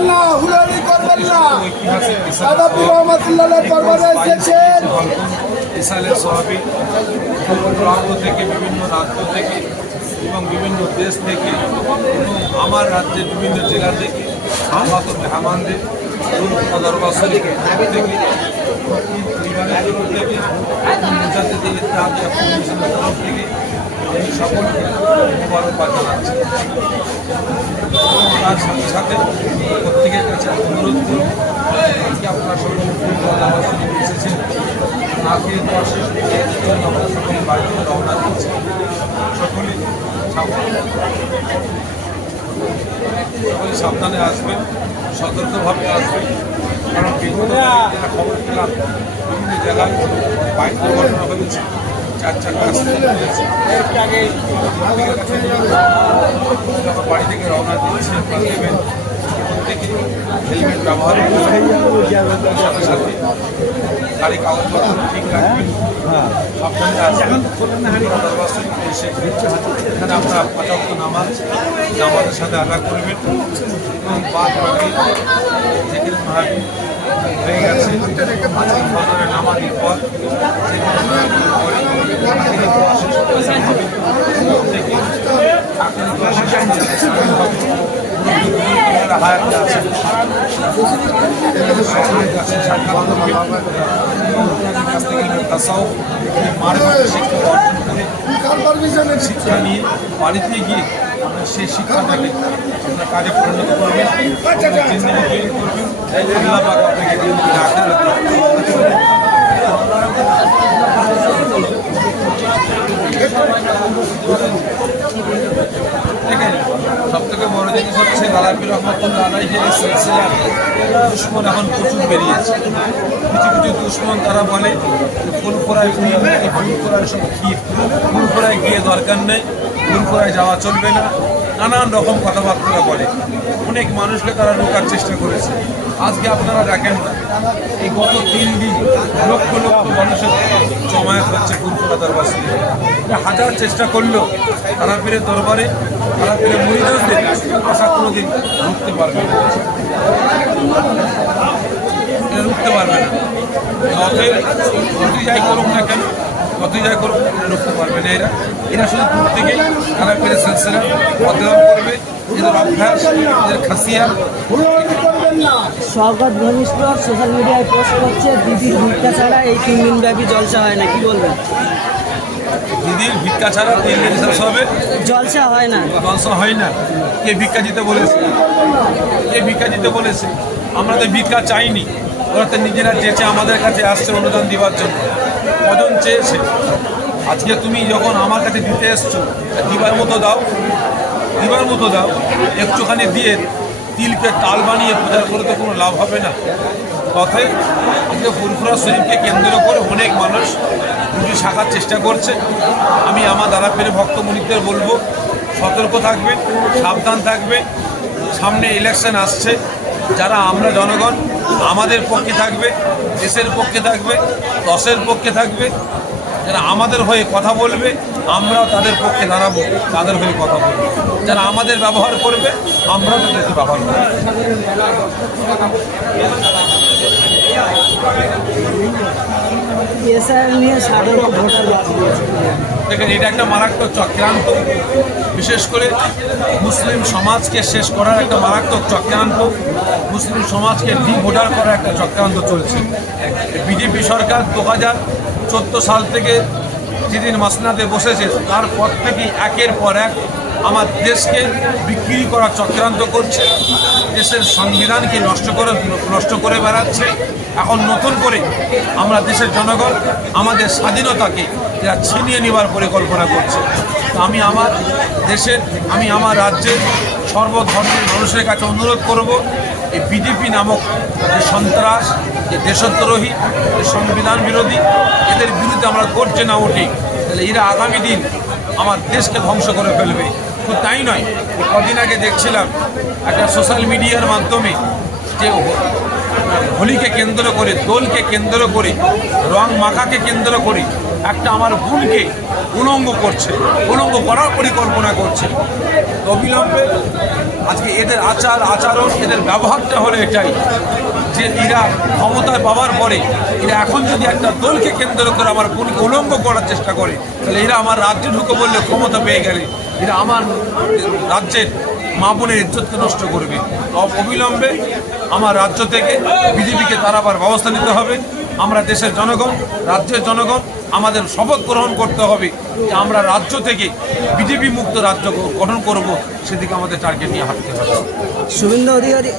করবেন না, হুড়াহুড়ি করবেন না। সাদাপুর রহমতুল্লাহ দরবারে এসেছেন। ইসালের সাহাবী প্রান্ত থেকে, বিভিন্ন রাজ্য থেকে এবং বিভিন্ন দেশ থেকে এবং আমার রাজ্যের বিভিন্ন জেলা থেকে আগত মেহমানদের দরবার শরীফ থেকে পরিবারের তরফ থেকে মুজাদ্দিদ ইত্তেহাদিয়া ফাউন্ডেশনের তরফ থেকে আমি সকলকে মুবারকবাদ জানাচ্ছি। তার সাথে সাথে প্রত্যেকের কাছে অনুরোধ করব, আজকে আপনারা সকলে দরবার শরীফ এসেছেন, না খেয়ে দেওয়া শেষ জন্য আমরা সকলে বাড়িতে রওনা দিচ্ছি। সকলে সাবধানে আসবেন, সতর্কভাবে আসবেন, কারণ বিভিন্ন খবর পেলাম বিভিন্ন জায়গায় বাইক দুর্ঘটনা হয়েছে, 4 চাকা অ্যাক্সিডেন্ট হয়েছে। যখন বাড়ি থেকে রওনা দিচ্ছে আপনারা দেবেন প্রত্যেকে হেলমেট ব্যবহার করবেন, সাথে সাথে গাড়ি কাগজপত্র ঠিক রাখবেন, সাবধানে আসবেন। দরবার শরীফ এসে এখানে আপনারা 5 ওয়াক্ত নামাজের সাথে আদা করবেন এবং বাদ বাকি যেখানে মাহফিল হয়ে গেছে ফজরের নামাজের পর শিক্ষা নিয়ে বাড়িতে গিয়ে আমরা সেই শিক্ষাটাকে আপনার কাজে পরিণত করবেন, জিন্দেগি তৈরি করবেন। আল্লাহ পাক আপনাকে দেখেন, সব থেকে বড় জিনিস হচ্ছে লালাপি রহমতুল্লাহ আলাইহির সিলসিলা দুশ্মন এখন প্রচুর বেরিয়েছে। কিছু কিছু দুশ্মন তারা বলে ফুলফোড়ায় ফুলফোড়ায় সব ক্ষীর, ফুলফোড়ায় গিয়ে দরকার নেই, ফুলফোড়ায় যাওয়া চলবে না, নানান রকম কথাবার্তা বলে। অনেক মানুষকে তারা রোকার চেষ্টা করেছে। আজকে আপনারা দেখেন না, এই গত 3 দিন লক্ষ লক্ষ মানুষের জমায়েত হচ্ছে ফুলফোড়া দরবার শরীফে। হাজার চেষ্টা করলেও তারা পীরের দরবারে, তারা পীরের মুরিদদের আশা কোনোদিন রুখতে পারবে না, রুখতে পারবে না। যতই যাই করুক না কেন, যতই যাই করুক রুখতে পারবে না। এরা শুধু দূর থেকে তারা পীরের সিলসিলা অধ্যয়ন করবে, এদের অভ্যাস, এদের খাসিয়াত। স্বগত ঘনিষ্ঠ সোশ্যাল মিডিয়ায় পোস্ট করছে দিদির ভিক্ষা ছাড়া এই 3 দিন ব্যাপী জলসা হয় না, কি বলবেন? দিদির ভিক্ষা ছাড়া 3 দিন হবে জলসা হয় না, জলসা হয় না। কে ভিক্ষা দিতে বলেছে? কে ভিক্ষা দিতে বলেছে? আমরা তো ভিক্ষা চাইনি, ওরা তো নিজেরা চেয়েছে, আমাদের কাছে আসছে অনুদান দেওয়ার জন্য। কজন চেয়েছে? আজকে তুমি যখন আমার কাছে দিতে এসছো, দিবার মতো দাও, দিবার মতো দাও। একটুখানি দিয়ে তিলকে তাল বানিয়ে পূজা করে তো কোনো লাভ হবে না। তথায় আজকে ফুলফোড়া শরীফকে কেন্দ্র করে অনেক মানুষ রুটি শাখার চেষ্টা করছে। আমি আমার দাদা পীরের ভক্ত মুরিদদের বলবো, সতর্ক থাকবেন, সাবধান থাকবেন। সামনে ইলেকশন আসছে, যারা আমরা জনগণ আমাদের পক্ষে থাকবে, দেশের পক্ষে থাকবে, দশের পক্ষে থাকবে, যারা আমাদের হয়ে কথা বলবে আমরাও তাদের পক্ষে দাঁড়াবো, তাদের হয়ে কথা বলবো। যারা আমাদের ব্যবহার করবে আমরাও তাদেরকে ব্যবহার করবো। দেখেন, এটা একটা মারাত্মক চক্রান্ত, বিশেষ করে মুসলিম সমাজকে শেষ করার একটা মারাত্মক চক্রান্ত, মুসলিম সমাজকে ডিভোটার করার একটা চক্রান্ত চলছে। বিজেপি সরকার 2014 সাল থেকে যেদিন মাসনাদে বসেছে তারপর থেকেই একের পর এক আমার দেশকে বিক্রি করার চক্রান্ত করছে, দেশের সংবিধানকে নষ্ট করে বেড়াচ্ছে। এখন নতুন করে আমরা দেশের জনগণ আমাদের স্বাধীনতাকে এরা ছিনিয়ে নেবার পরিকল্পনা করছে। তো আমি আমার দেশের, আমি আমার রাজ্যের সর্বধর্মের মানুষের কাছে অনুরোধ করব, এই বিজেপি নামক যে সন্ত্রাস, যে দেশদ্রোহী, যে সংবিধান বিরোধী, এদের বিরুদ্ধে আমরা গর্জে না উঠি, তাহলে এরা আগামী দিন আমার দেশকে ধ্বংস করে ফেলবে। শুধু তাই নয়, কদিন আগে দেখছিলাম একটা সোশ্যাল মিডিয়ার মাধ্যমে যে হোলিকে কেন্দ্র করে, দোলকে কেন্দ্র করে, রং মাখাকে কেন্দ্র করে একটা আমার বোনকে উলঙ্গ করছে, উলঙ্গ করার পরিকল্পনা করছে। অবিলম্বে আজকে এদের আচরণ, এদের ব্যবহারটা হলো এটাই যে এরা ক্ষমতায় পাওয়ার পরে এরা এখন যদি একটা দলকে কেন্দ্র করে আমার বোনকে উলঙ্গ করার চেষ্টা করে, তাহলে এরা আমার রাজ্যে ঢুকে বললে ক্ষমতা পেয়ে গেলে এরা আমার রাজ্যের মা বোনের ইজ্জতকে নষ্ট করবে। অবিলম্বে আমার রাজ্য থেকে বিজেপিকে তাড়াবার ব্যবস্থা নিতে হবে। আমরা দেশের জনগণ, রাজ্যের জনগণ আমাদের শপথ গ্রহণ করতে হবে যে আমরা রাজ্য থেকে বিজেপি মুক্ত রাজ্য গঠন করব, সেদিকে আমাদের টার্গেট নিয়ে হাঁটতে হবে। শুভেন্দু অধিকারী